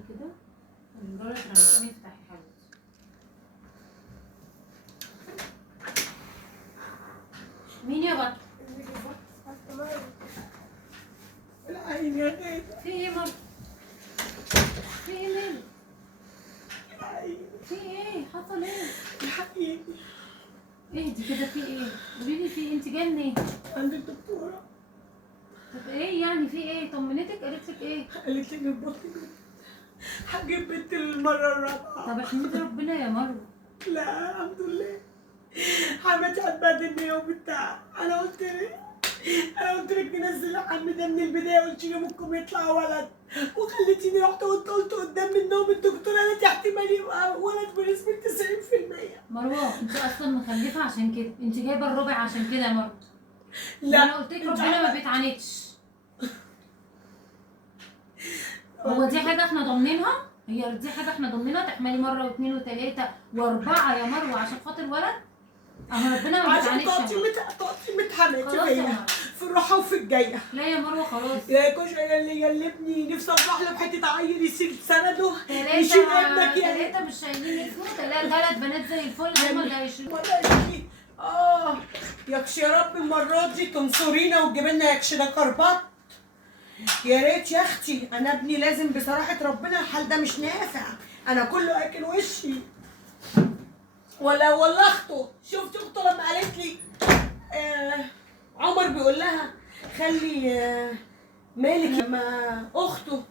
تعالي كده مجرد رمضان افتحي حبيبتي. مين يا بطل؟ العين يا غالي. في ايه مرة؟ في ايه مالك؟ العين. في ايه؟ حصل ايه؟ الحقيقي. اهدي كده، في ايه؟ قوليلي في ايه؟ انت جايه منين؟ عند الدكتورة. طب ايه يعني في ايه؟ طمنتك؟ قالت لك ايه؟ قالت لي ان بطني هجيب بنت المرة الرابعة. طب احمدي ربنا يا مروه. لا الحمد لله. حماتي هتبهدلني وبتاع. انا قلت لك ننزل عمي ده من البدايه، قلت لي ممكن يطلع ولد، وخليتيني رحت قلت قدام منهم الدكتوره قالت احتمال يبقى ولد بنسبه 90%. مروه انت اصلا مخلفه عشان كده، انت جايبه الربع عشان كده يا مروه. لا انا قلت لك ربنا ما بيتعاندش. هو دي حاجه احنا ضامنينها؟ هي دي حاجه احنا ضامنينها تحملي مره واثنين وثلاثه واربعه يا مروه عشان خاطر ولد؟ اهو ربنا ما عشان بيتعاندش. تقطي متحماتي خلاص يا فيا مروه. في الراحه وفي الجايه. لا يا مروه خلاص. يا كشري اللي يقلبني نفسي افرح له بحته عيل يشيل سنده يشيل ابنك يعني. ثلاثه مش شايلين اسمه، ثلاث بنات زي الفل هم اللي هيشيلوا. يكش يا رب المره دي تنصرينا وتجيب لنا يكش ده كربات. يا ريت يا اختي. انا ابني لازم بصراحه ربنا الحال ده مش نافع. انا كله اكل وشي. ولا اخته. شفت اخته لما قالت لي عمر بيقول لها خلي مالك لما اخته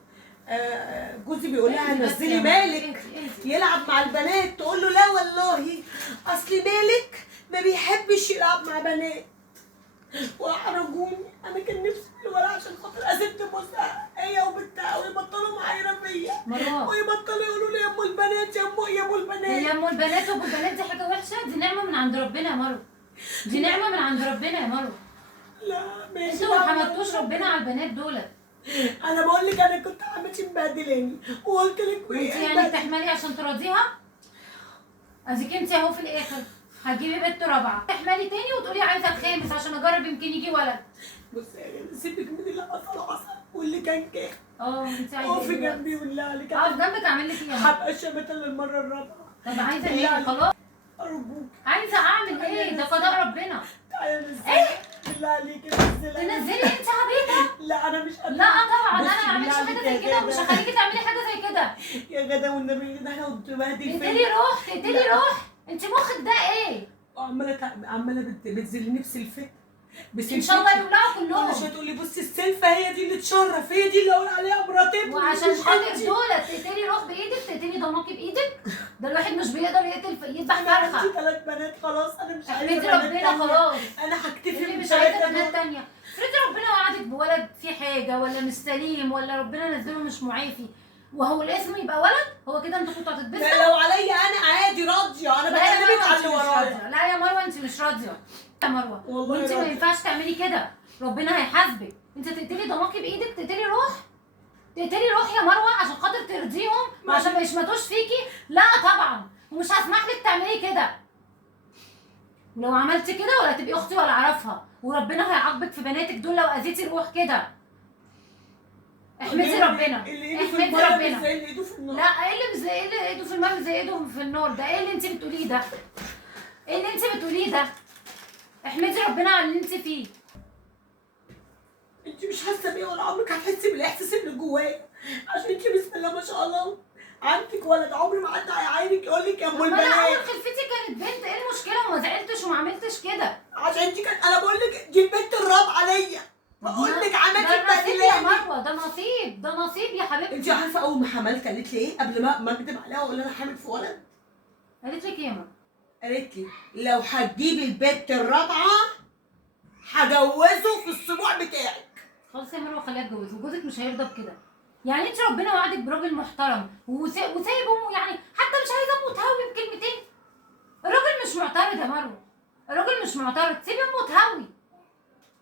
جوزي بيقول لها نزلي مالك يلعب مع البنات، تقول له لا والله اصل مالك ما بيحبش يلعب مع بنات. واحرجوني. انا كان نفسي في الولد عشان خاطر اسد بوسها هي وبنتها ويبطلوا معايا فيا ويبطلوا يقولوا لي يا ام البنات يا ام البنات. هي ام البنات وام البنات دي حاجه وحشه؟ دي نعمه من عند ربنا يا مروه. دي نعمه من عند ربنا يا مروه. لا ماشي. انتوا ما حمدتوش ربنا على البنات دولت. انا بقول لك انا كنت حماتي مبهدلاني وقلت لك انت يعني بتحملي عشان تراضيها؟ اديك انت اهو في الاخر هتجيبي بنت رابعه تحملي تاني وتقولي عايزه الخامس عشان اجرب يمكن يجي ولد. بصي يا جماعه سيبك من اللي حصل واللي كان انت عايزه اقفي جنبي بالله عليك. اقف جنبك اعمل لك ايه؟ هبقى الشبكه للمره الرابعه. طب عايزه ايه؟ خلاص ارجوك. عايزه اعمل ايه؟ ده قضاء ربنا. تعالي نزلي. ايه؟ بالله عليك نزلي. تنزلي انت عبيطه؟ لا انا مش قادره. لا طبعا انا بصي ما اعملش بالله حاجه عليك زي يا كده ومش جدع. هخليكي تعملي حاجه زي كده. يا جدع والنبي ده احنا بنبهدل تقتلي روح تقتلي روح. انت مخك ده ايه؟ عماله بتذلني بسلفك. ان شاء الله يولعوا كلهم. مش هتقولي بصي السلفه هي دي اللي تشرف، هي دي اللي اقول عليها مراتب. وعشان خاطر دولت تقتلي روح بايدك، تقتلي ضناكي بايدك. ده الواحد مش بيقدر يذبح فرخه. عندي 3 بنات خلاص. انا مش عايزه احمدي ربنا خلاص. انا هكتفي اللي مش ب3 عايزه بنات تانيه. افرضي ربنا وعدك بولد فيه حاجه ولا مش سليم ولا ربنا نزله مش معافي وهو الاسم يبقى ولد، هو كده انتوا كنتوا هتتبسطوا؟ لو عليا انا عادي راضيه. انا بكلمك على اللي ورايا. لا يا مروه انت مش راضيه يا مروه. والله وانت ما ينفعش تعملي كده. ربنا هيحاسبك. انت تقتلي ضناكي بايدك، تقتلي روح. تقتلي روح يا مروه عشان خاطر ترضيهم وعشان ما يشمتوش فيكي. لا طبعا ومش هسمح لك تعملي كده. لو عملتي كده ولا تبقي اختي ولا اعرفها، وربنا هيعاقبك في بناتك دول لو اذيتي الروح كده. احمدي ربنا. احمدي ربنا. زي اللي ايده في النار. لا ايه اللي مش زي ايه اللي ايده في الماء مش زي ايده في النار؟ ده ايه اللي انت بتقوليه ده؟ ايه اللي انت بتقوليه ده؟ احمدي ربنا على اللي انت فيه. انت مش حاسه بيه ولا عمرك هتحسي بالاحساس اللي جوايا عشان انت بسم الله ما شاء الله عندك ولد. عمري ما حد هيعايرك يقول لك يا ام البنات. انا اول خلفتي كانت بنت، ايه المشكله؟ وما زعلتش وما عملتش كده عشان انت انا بقول لك دي البنت الرابعه ليا. بقول لك عملتي ده نصيب يا بهدلاني. مروه، ده نصيب، ده نصيب يا حبيبتي. انت عارفه اول ما حملت قالت لي ايه قبل ما اكذب عليها واقول انا حامل في ولد؟ قالت لك ايه يا مروه؟ قالت لي لو هتجيبي البنت الرابعه هجوزه في الاسبوع بتاعك. خلاص يا مروه خليها تجوز وجوزك مش هيرضى بكده. يعني انت ربنا وعدك براجل محترم وسايب امه، يعني حتى مش عايزه امه تهوي بكلمتين. الراجل مش معترض يا مروه. الراجل مش معترض، سيبي امه تهوي.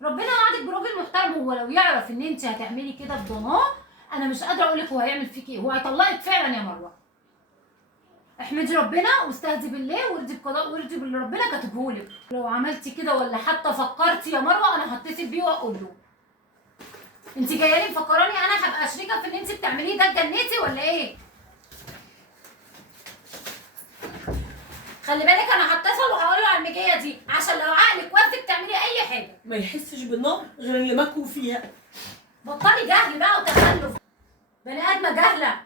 ربنا وعدك براجل محترم. هو لو يعرف ان انت هتعملي كده بضناه انا مش قادره اقول لك هو هيعمل فيكي ايه. هو هيطلقك فعلا يا مروه. احمدي ربنا واستهدي بالله وارضي بقضاء وارضي باللي ربنا كاتبهولك. لو عملتي كده ولا حتى فكرتي يا مروه انا هتصل بيه واقول له انت جايه لي مفكراني انا هبقى شريكه في ان انت بتعمليه ده اتجنيتي ولا ايه؟ خلي بالك انا هتصل وهقول له على المجيه دي عشان لو عقلك ودك تعملي اي حاجه. ما يحسش بالنار غير اللي مكوا فيها. بطلي جهل بقى وتخلف، بني ادمه جهله.